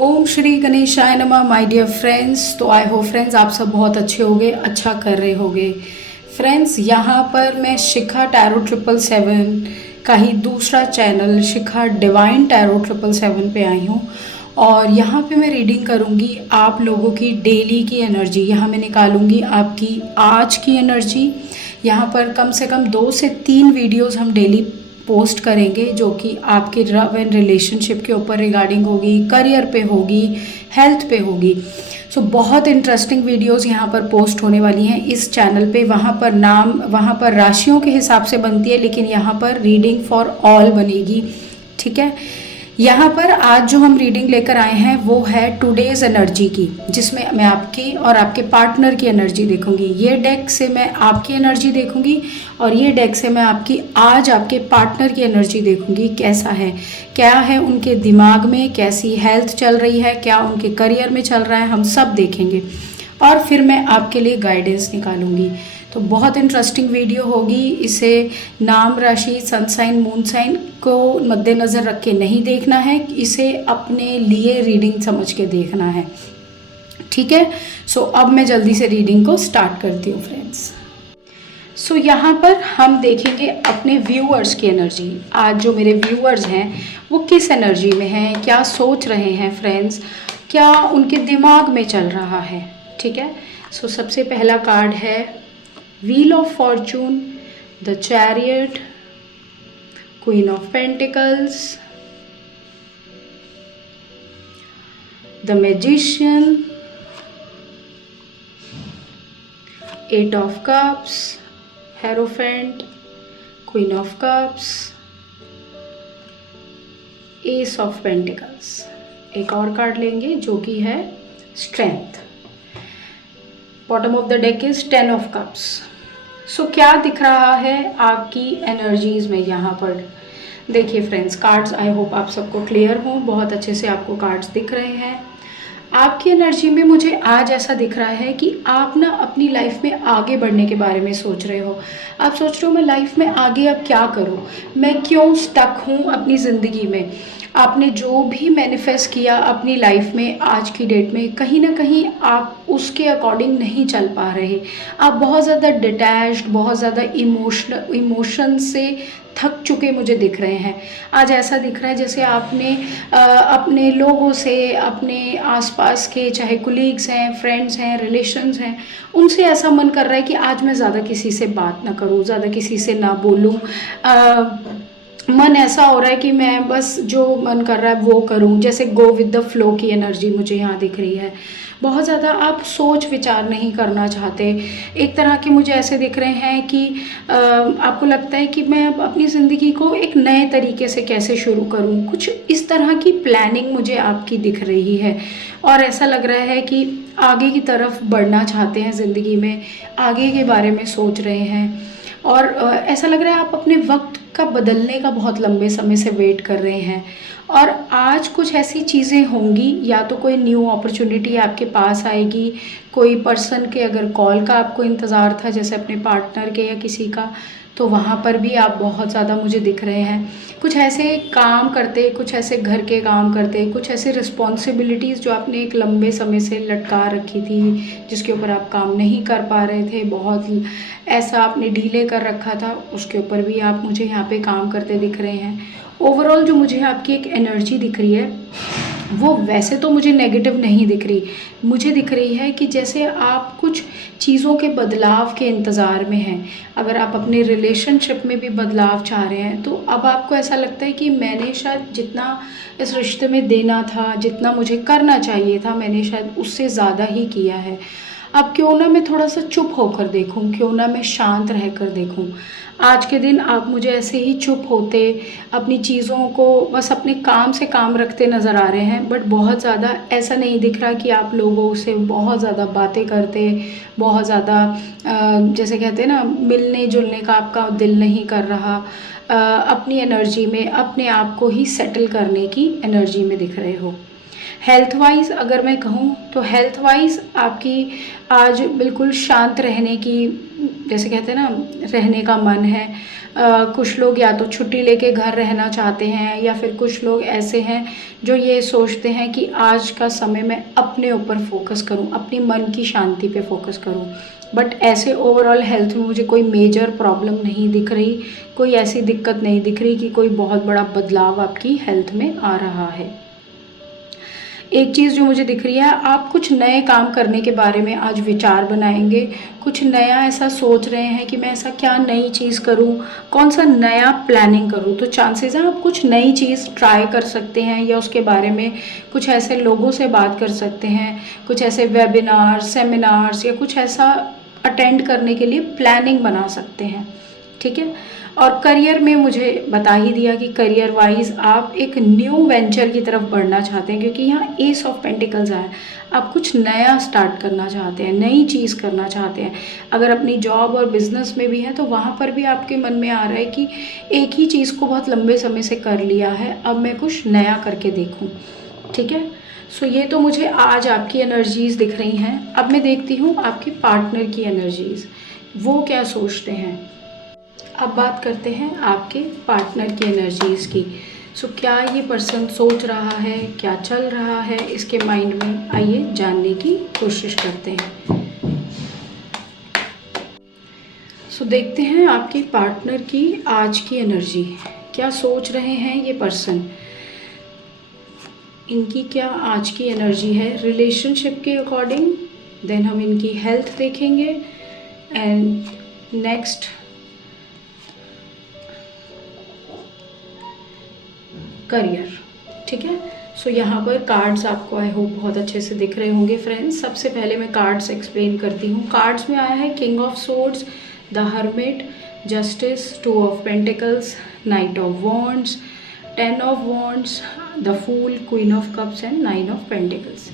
ओम श्री गणेशाय नमः my dear friends. तो आई होप फ्रेंड्स आप सब बहुत अच्छे होंगे, अच्छा कर रहे होंगे। फ्रेंड्स यहाँ पर मैं शिखा टैरो 777 का ही दूसरा चैनल शिखा डिवाइन टैरो 777 पे आई हूँ और यहाँ पे मैं रीडिंग करूँगी आप लोगों की डेली की एनर्जी। यहाँ मैं निकालूंगी आपकी आज की एनर्जी। यहाँ पर कम से कम 2 से 3 वीडियोस हम डेली पोस्ट करेंगे जो कि आपके लव एंड रिलेशनशिप के ऊपर रिगार्डिंग होगी, करियर पे होगी, हेल्थ पे होगी। सो बहुत इंटरेस्टिंग वीडियोस यहाँ पर पोस्ट होने वाली हैं इस चैनल पे। वहाँ पर राशियों के हिसाब से बनती है, लेकिन यहाँ पर रीडिंग फॉर ऑल बनेगी। ठीक है। यहाँ पर आज जो हम रीडिंग लेकर आए हैं वो है टुडेज एनर्जी की, जिसमें मैं आपकी और आपके पार्टनर की एनर्जी देखूंगी। ये डेक से मैं आपकी एनर्जी देखूंगी और ये डेक से मैं आज आपके पार्टनर की एनर्जी देखूंगी। कैसा है, क्या है उनके दिमाग में, कैसी हेल्थ चल रही है, क्या उनके करियर में चल रहा है, हम सब देखेंगे और फिर मैं आपके लिए गाइडेंस निकालूंगी। तो बहुत इंटरेस्टिंग वीडियो होगी। इसे नाम, राशि, सन साइन, मून साइन को मद्देनज़र रख के नहीं देखना है, इसे अपने लिए रीडिंग समझ के देखना है। ठीक है। सो अब मैं जल्दी से रीडिंग को स्टार्ट करती हूँ फ्रेंड्स। सो यहाँ पर हम देखेंगे अपने व्यूअर्स की एनर्जी। आज जो मेरे व्यूअर्स हैं वो किस एनर्जी में हैं, क्या सोच रहे हैं फ्रेंड्स, क्या उनके दिमाग में चल रहा है। ठीक है। सो सबसे पहला कार्ड है wheel of fortune, the chariot, queen of pentacles, the magician, eight of cups, hierophant, queen of cups, ace of pentacles. एक और कार्ड लेंगे जो कि है strength. Bottom of the deck is 10 of cups. So क्या दिख रहा है आपकी एनर्जीज में यहाँ पर। देखिए फ्रेंड्स, कार्ड्स आई होप आप सबको क्लियर हों, बहुत अच्छे से आपको कार्ड्स दिख रहे हैं। आपकी एनर्जी में मुझे आज ऐसा दिख रहा है कि आप ना अपनी लाइफ में आगे बढ़ने के बारे में सोच रहे हो। आप सोच रहे हो मैं लाइफ में आगे अब क्या करूं, मैं क्यों स्टक हूं अपनी ज़िंदगी में। आपने जो भी मैनिफेस्ट किया अपनी लाइफ में आज की डेट में, कहीं ना कहीं आप उसके अकॉर्डिंग नहीं चल पा रहे। आप बहुत ज़्यादा डिटैच्ड, बहुत ज़्यादा इमोशन से थक चुके मुझे दिख रहे हैं। आज ऐसा दिख रहा है जैसे आपने अपने लोगों से, अपने आसपास के चाहे कुलीग्स हैं, फ्रेंड्स हैं, रिलेशंस हैं, उनसे ऐसा मन कर रहा है कि आज मैं ज़्यादा किसी से बात ना करूं, ज़्यादा किसी से ना बोलूं। मन ऐसा हो रहा है कि मैं बस जो मन कर रहा है वो करूं, जैसे गो विद द फ्लो की एनर्जी मुझे यहाँ दिख रही है। बहुत ज़्यादा आप सोच विचार नहीं करना चाहते। एक तरह के मुझे ऐसे दिख रहे हैं कि आपको लगता है कि मैं अपनी ज़िंदगी को एक नए तरीके से कैसे शुरू करूं। कुछ इस तरह की प्लानिंग मुझे आपकी दिख रही है और ऐसा लग रहा है कि आगे की तरफ बढ़ना चाहते हैं ज़िंदगी में, आगे के बारे में सोच रहे हैं और ऐसा लग रहा है आप अपने वक्त का बदलने का बहुत लंबे समय से वेट कर रहे हैं। और आज कुछ ऐसी चीज़ें होंगी, या तो कोई न्यू अपॉर्चुनिटी आपके पास आएगी, कोई पर्सन के अगर कॉल का आपको इंतज़ार था जैसे अपने पार्टनर के या किसी का, तो वहाँ पर भी आप बहुत ज़्यादा मुझे दिख रहे हैं। कुछ ऐसे काम करते, कुछ ऐसे घर के काम करते, कुछ ऐसे रिस्पॉन्सिबिलिटीज़ जो आपने एक लंबे समय से लटका रखी थी, जिसके ऊपर आप काम नहीं कर पा रहे थे, बहुत ऐसा आपने डीले कर रखा था, उसके ऊपर भी आप मुझे यहाँ पे काम करते दिख रहे हैं। ओवरऑल जो मुझे आपकी एक एनर्जी दिख रही है वो वैसे तो मुझे नेगेटिव नहीं दिख रही, मुझे दिख रही है कि जैसे आप कुछ चीज़ों के बदलाव के इंतज़ार में हैं। अगर आप अपने रिलेशनशिप में भी बदलाव चाह रहे हैं तो अब आपको ऐसा लगता है कि मैंने शायद जितना इस रिश्ते में देना था, जितना मुझे करना चाहिए था, मैंने शायद उससे ज़्यादा ही किया है। अब क्यों ना मैं थोड़ा सा चुप होकर देखूं, क्यों ना मैं शांत रहकर देखूं। आज के दिन आप मुझे ऐसे ही चुप होते, अपनी चीज़ों को बस अपने काम से काम रखते नज़र आ रहे हैं, बट बहुत ज़्यादा ऐसा नहीं दिख रहा कि आप लोगों से बहुत ज़्यादा बातें करते, बहुत ज़्यादा जैसे कहते हैं ना, मिलने जुलने का आपका दिल नहीं कर रहा। अपनी एनर्जी में अपने आप को ही सेटल करने की एनर्जी में दिख रहे हो। हेल्थ वाइज अगर मैं कहूँ तो हेल्थ वाइज आपकी आज बिल्कुल शांत रहने की, जैसे कहते हैं ना, रहने का मन है। कुछ लोग या तो छुट्टी लेके घर रहना चाहते हैं, या फिर कुछ लोग ऐसे हैं जो ये सोचते हैं कि आज का समय मैं अपने ऊपर फोकस करूं, अपनी मन की शांति पे फोकस करूं। बट ऐसे ओवरऑल हेल्थ में मुझे कोई मेजर प्रॉब्लम नहीं दिख रही, कोई ऐसी दिक्कत नहीं दिख रही कि कोई बहुत बड़ा बदलाव आपकी हेल्थ में आ रहा है। एक चीज़ जो मुझे दिख रही है, आप कुछ नए काम करने के बारे में आज विचार बनाएंगे, कुछ नया ऐसा सोच रहे हैं कि मैं ऐसा क्या नई चीज़ करूं, कौन सा नया प्लानिंग करूं। तो चांसेस हैं आप कुछ नई चीज़ ट्राई कर सकते हैं, या उसके बारे में कुछ ऐसे लोगों से बात कर सकते हैं, कुछ ऐसे वेबिनार्स, सेमिनार्स या कुछ ऐसा अटेंड करने के लिए प्लानिंग बना सकते हैं। ठीक है। और करियर में मुझे बता ही दिया कि करियर वाइज आप एक न्यू वेंचर की तरफ बढ़ना चाहते हैं, क्योंकि यहाँ एस ऑफ पेंटिकल्स आया। आप कुछ नया स्टार्ट करना चाहते हैं, नई चीज़ करना चाहते हैं। अगर अपनी जॉब और बिजनेस में भी है तो वहाँ पर भी आपके मन में आ रहा है कि एक ही चीज़ को बहुत लंबे समय से कर लिया है, अब मैं कुछ नया करके देखूँ। ठीक है। सो ये तो मुझे आज आपकी एनर्जीज़ दिख रही हैं। अब मैं देखती हूँ आपके पार्टनर की एनर्जीज़, वो क्या सोचते हैं। अब बात करते हैं आपके पार्टनर की एनर्जीज़ की। सो क्या ये पर्सन सोच रहा है, क्या चल रहा है इसके माइंड में, आइए जानने की कोशिश करते हैं। सो देखते हैं आपके पार्टनर की आज की एनर्जी, क्या सोच रहे हैं ये पर्सन, इनकी क्या आज की एनर्जी है रिलेशनशिप के अकॉर्डिंग। देन हम इनकी हेल्थ देखेंगे एंड नेक्स्ट करियर। ठीक है। सो यहाँ पर कार्ड्स आपको आई होप बहुत अच्छे से दिख रहे होंगे फ्रेंड्स। सबसे पहले मैं कार्ड्स एक्सप्लेन करती हूँ। कार्ड्स में आया है king of swords, the hermit, justice, two of pentacles, knight of wands, 10 of wands, the fool, queen of cups and 9 of pentacles.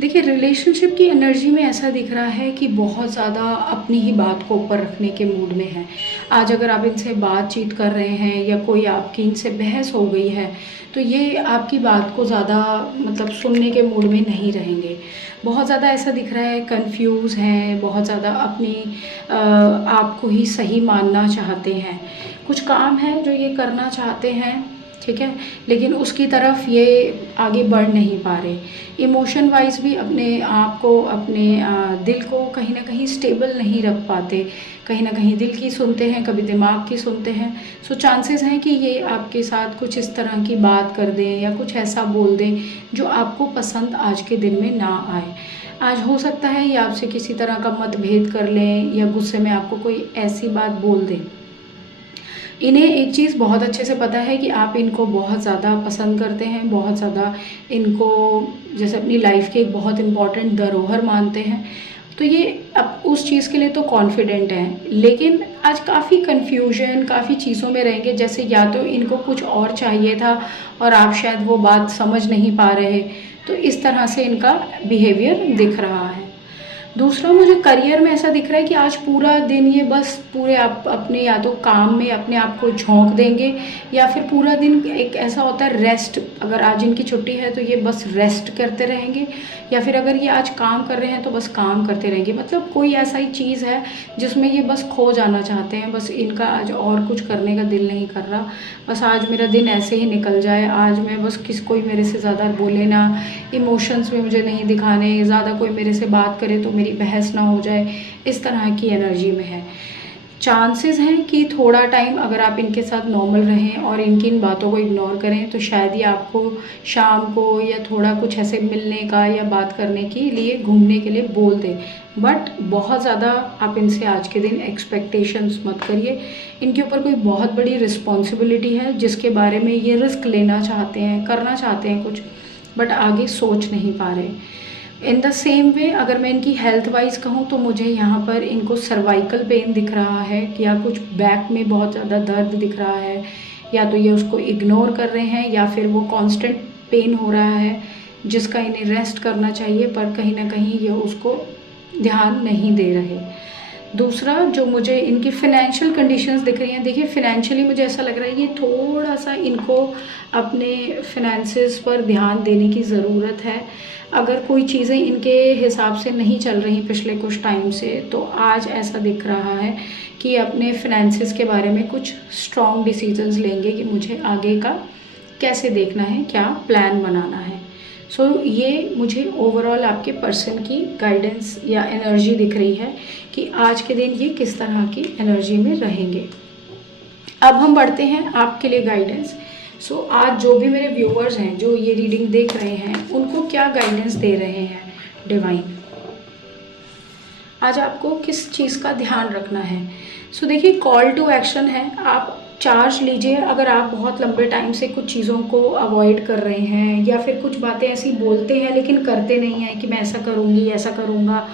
देखिए रिलेशनशिप की एनर्जी में ऐसा दिख रहा है कि बहुत ज़्यादा अपनी ही बात को ऊपर रखने के मूड में है। आज अगर आप इनसे बातचीत कर रहे हैं या कोई आपकी इनसे बहस हो गई है तो ये आपकी बात को ज़्यादा मतलब सुनने के मूड में नहीं रहेंगे। बहुत ज़्यादा ऐसा दिख रहा है कंफ्यूज हैं, बहुत ज़्यादा अपनी आप को ही सही मानना चाहते हैं। कुछ काम है जो ये करना चाहते हैं, ठीक है, लेकिन उसकी तरफ ये आगे बढ़ नहीं पा रहे। इमोशन वाइज भी अपने आप को, अपने दिल को कहीं ना कहीं स्टेबल नहीं रख पाते। कहीं ना कहीं दिल की सुनते हैं, कभी दिमाग की सुनते हैं। सो चांसेस हैं कि ये आपके साथ कुछ इस तरह की बात कर दें या कुछ ऐसा बोल दें जो आपको पसंद आज के दिन में ना आए। आज हो सकता है ये आपसे किसी तरह का मतभेद कर लें या गुस्से में आपको कोई ऐसी बात बोल दें। इन्हें एक चीज़ बहुत अच्छे से पता है कि आप इनको बहुत ज़्यादा पसंद करते हैं, बहुत ज़्यादा इनको जैसे अपनी लाइफ के एक बहुत इम्पॉर्टेंट धरोहर मानते हैं। तो ये अब उस चीज़ के लिए तो कॉन्फिडेंट हैं, लेकिन आज काफ़ी कन्फ्यूजन, काफ़ी चीज़ों में रहेंगे। जैसे या तो इनको कुछ और चाहिए था और आप शायद वो बात समझ नहीं पा रहे, तो इस तरह से इनका बिहेवियर दिख रहा है। दूसरा मुझे करियर में ऐसा दिख रहा है कि आज पूरा दिन ये बस पूरे आप अपने या तो काम में अपने आप को झोंक देंगे, या फिर पूरा दिन एक ऐसा होता है रेस्ट, अगर आज इनकी छुट्टी है तो ये बस रेस्ट करते रहेंगे, या फिर अगर ये आज काम कर रहे हैं तो बस काम करते रहेंगे। मतलब कोई ऐसा ही चीज़ है जिसमें ये बस खो जाना चाहते हैं। बस इनका आज और कुछ करने का दिल नहीं कर रहा, बस आज मेरा दिन ऐसे ही निकल जाए, आज मैं बस कोई मेरे से ज़्यादा बोले ना, इमोशंस में मुझे नहीं दिखाने, ज़्यादा कोई मेरे से बात करे तो मेरी बहस ना हो जाए, इस तरह की एनर्जी में है। चांसेस हैं कि थोड़ा टाइम अगर आप इनके साथ नॉर्मल रहें और इनकी इन बातों को इग्नोर करें तो शायद ही आपको शाम को या थोड़ा कुछ ऐसे मिलने का या बात करने के लिए, घूमने के लिए बोल दें। बट बहुत ज़्यादा आप इनसे आज के दिन एक्सपेक्टेशंस मत करिए। इनके ऊपर कोई बहुत बड़ी रिस्पॉन्सिबिलिटी है जिसके बारे में ये रिस्क लेना चाहते हैं, करना चाहते हैं कुछ, बट आगे सोच नहीं पा रहे। इन द सेम वे अगर मैं इनकी हेल्थ वाइज कहूँ तो मुझे यहाँ पर इनको सर्वाइकल पेन दिख रहा है, या कुछ बैक में बहुत ज़्यादा दर्द दिख रहा है, या तो ये उसको इग्नोर कर रहे हैं या फिर वो कांस्टेंट पेन हो रहा है जिसका इन्हें रेस्ट करना चाहिए, पर कहीं ना कहीं ये उसको ध्यान नहीं दे रहे। दूसरा जो मुझे इनकी फाइनेंशियल कंडीशंस दिख रही हैं, देखिए फाइनेंशियली मुझे ऐसा लग रहा है ये थोड़ा सा इनको अपने फिनेंसेस पर ध्यान देने की ज़रूरत है। अगर कोई चीज़ें इनके हिसाब से नहीं चल रही पिछले कुछ टाइम से, तो आज ऐसा दिख रहा है कि अपने फिनेंसेस के बारे में कुछ स्ट्रॉन्ग डिसीजंस लेंगे कि मुझे आगे का कैसे देखना है, क्या प्लान बनाना है। सो ये मुझे ओवरऑल आपके पर्सन की गाइडेंस या एनर्जी दिख रही है कि आज के दिन ये किस तरह की एनर्जी में रहेंगे। अब हम बढ़ते हैं आपके लिए गाइडेंस। सो आज जो भी मेरे व्यूअर्स हैं जो ये रीडिंग देख रहे हैं, उनको क्या गाइडेंस दे रहे हैं डिवाइन, आज आपको किस चीज़ का ध्यान रखना है। सो देखिए कॉल टू एक्शन है, आप चार्ज लीजिए। अगर आप बहुत लंबे टाइम से कुछ चीज़ों को अवॉइड कर रहे हैं या फिर कुछ बातें ऐसी बोलते हैं लेकिन करते नहीं हैं कि मैं ऐसा करूँगी ऐसा करूँगा,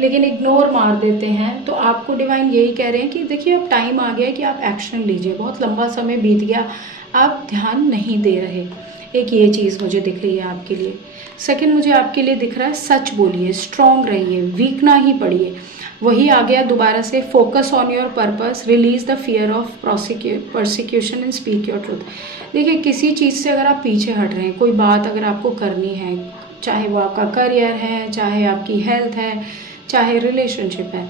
लेकिन इग्नोर मार देते हैं, तो आपको डिवाइन यही कह रहे हैं कि देखिए अब टाइम आ गया है कि आप एक्शन लीजिए। बहुत लंबा समय बीत गया, आप ध्यान नहीं दे रहे। एक ये चीज़ मुझे दिख रही है आपके लिए। सेकंड मुझे आपके लिए दिख रहा है सच बोलिए, स्ट्रॉन्ग रहिए, वीक ना ही पड़िए। वही आ गया दोबारा से, focus on your purpose, release the fear of persecution and speak your truth. देखिए किसी चीज़ से अगर आप पीछे हट रहे हैं, कोई बात अगर आपको करनी है, चाहे वो आपका करियर है, चाहे आपकी हेल्थ है, चाहे रिलेशनशिप है,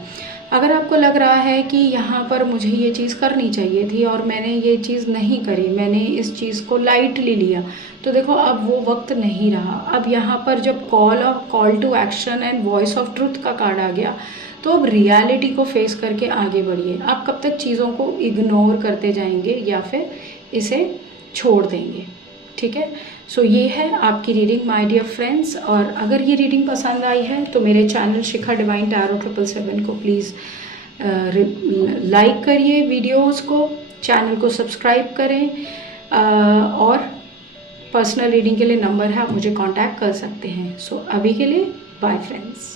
अगर आपको लग रहा है कि यहाँ पर मुझे ये चीज़ करनी चाहिए थी और मैंने ये चीज़ नहीं करी, मैंने इस चीज़ को लाइटली लिया, तो देखो अब वो वक्त नहीं रहा। अब यहाँ पर जब call to action and voice of truth का कार्ड आ गया, तो अब रियलिटी को फेस करके आगे बढ़िए। आप कब तक चीज़ों को इग्नोर करते जाएंगे या फिर इसे छोड़ देंगे, ठीक है। सो ये है आपकी रीडिंग माय डियर फ्रेंड्स। और अगर ये रीडिंग पसंद आई है तो मेरे चैनल शिखा डिवाइन टैरो 777 को प्लीज़ लाइक करिए, वीडियोस को, चैनल को सब्सक्राइब करें, और पर्सनल रीडिंग के लिए नंबर है, आप मुझे कांटेक्ट कर सकते हैं। सो अभी के लिए बाय फ्रेंड्स।